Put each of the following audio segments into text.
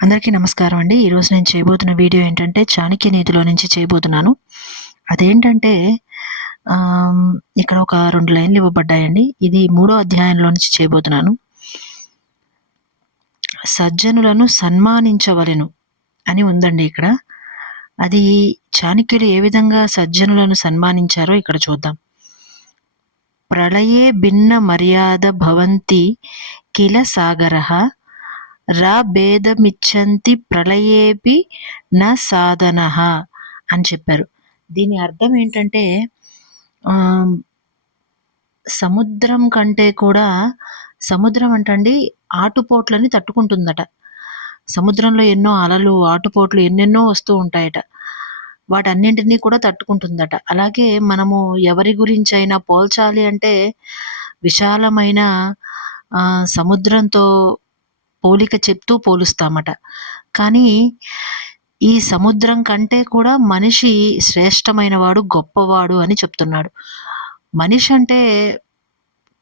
అందరికీ నమస్కారం అండి. ఈరోజు నేను చేయబోతున్న వీడియో ఏంటంటే చాణక్య నీతిలో నుంచి చేయబోతున్నాను. అదేంటంటే ఆహ్, ఇక్కడ ఒక 2 లైన్‌లు ఇవ్వబడ్డాయండి. ఇది 3వ అధ్యాయంలో నుంచి చేయబోతున్నాను. సజ్జనులను సన్మానించవలెను అని ఉందండి ఇక్కడ. అది చాణక్యులు ఏ విధంగా సజ్జనులను సన్మానించారో ఇక్కడ చూద్దాం. ప్రళయే భిన్న మర్యాద భవంతి కిల సాగరః రా భేదమిచ్చంతి ప్రళయేపి న సాధనః అని చెప్పారు. దీని అర్థం ఏంటంటే ఆహ్, సముద్రం కంటే కూడా సముద్రం అంటండి ఆటుపోట్లని తట్టుకుంటుందట. సముద్రంలో ఎన్నో అలలు, ఆటుపోట్లు ఎన్నెన్నో వస్తూ ఉంటాయట. వాటన్నింటిని కూడా తట్టుకుంటుందట. అలాగే మనము ఎవరి గురించైనా పోల్చాలి అంటే విశాలమైన సముద్రంతో పోలిక చెప్తూ పోలుస్తామట. కానీ ఈ సముద్రం కంటే కూడా మనిషి శ్రేష్టమైనవాడు, గొప్పవాడు అని చెప్తున్నాడు. మనిషి అంటే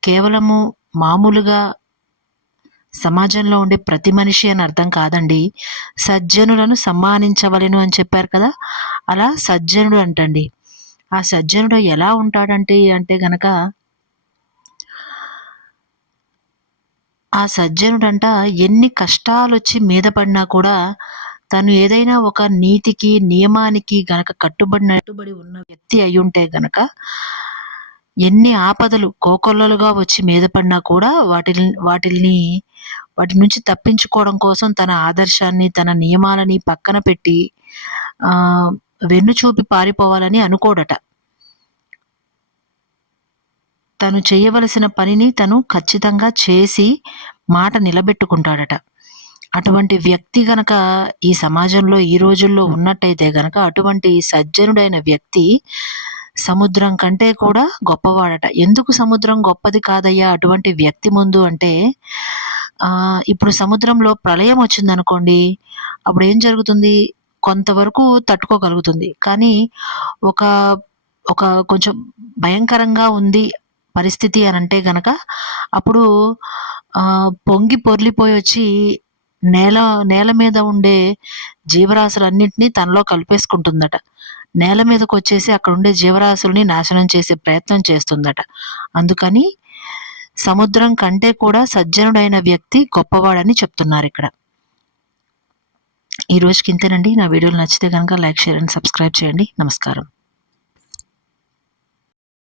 కేవలము మామూలుగా సమాజంలో ఉండే ప్రతి మనిషి అని అర్థం కాదండి. సజ్జనులను సన్మానించవలెను అని చెప్పారు కదా! అలా సజ్జనుడు అంటండి. ఆ సజ్జనుడు ఎలా ఉంటాడంటే గనక ఆ సజ్జనుడంట ఎన్ని కష్టాలొచ్చి మీద పడినా కూడా తను ఏదైనా ఒక నీతికి, నియమానికి గనక కట్టుబడి ఉన్న వ్యక్తి అయ్యుంటే గనక ఎన్ని ఆపదలు కోకొల్లలుగా వచ్చి మీద పడినా కూడా వాటి నుంచి తప్పించుకోవడం కోసం తన ఆదర్శాన్ని, తన నియమాలని పక్కన పెట్టి వెన్ను చూపి పారిపోవాలని అనుకోడట. తను చేయవలసిన పనిని తను ఖచ్చితంగా చేసి మాట నిలబెట్టుకుంటాడట. అటువంటి వ్యక్తి గనక ఈ సమాజంలో ఈ రోజుల్లో ఉన్నట్టయితే గనక అటువంటి సజ్జనుడైన వ్యక్తి సముద్రం కంటే కూడా గొప్పవాడట. ఎందుకు సముద్రం గొప్పది కాదయ్యా అటువంటి వ్యక్తి ముందు అంటే ఇప్పుడు సముద్రంలో ప్రళయం వచ్చిందనుకోండి, అప్పుడు ఏం జరుగుతుంది? కొంతవరకు తట్టుకోగలుగుతుంది. కానీ ఒక ఒక కొంచెం భయంకరంగా ఉంది పరిస్థితి అనంటే గనక అప్పుడు పొంగి పొర్లిపోయొచ్చి నేల మీద ఉండే జీవరాశులన్నిటిని తనలో కలిపేసుకుంటుందట. నేల మీదకొచ్చేసి అక్కడుండే జీవరాశుల్ని నాశనం చేసే ప్రయత్నం చేస్తుందట. అందుకని సముద్రం కంటే కూడా సజ్జనుడైన వ్యక్తి గొప్పవాడని చెప్తున్నారిక్కడ. ఈ రోజుకి ఇంతేనండి. నా వీడియోలు నచ్చితే గనక లైక్, షేర్ అండ్ సబ్స్క్రైబ్ చేయండి. నమస్కారం.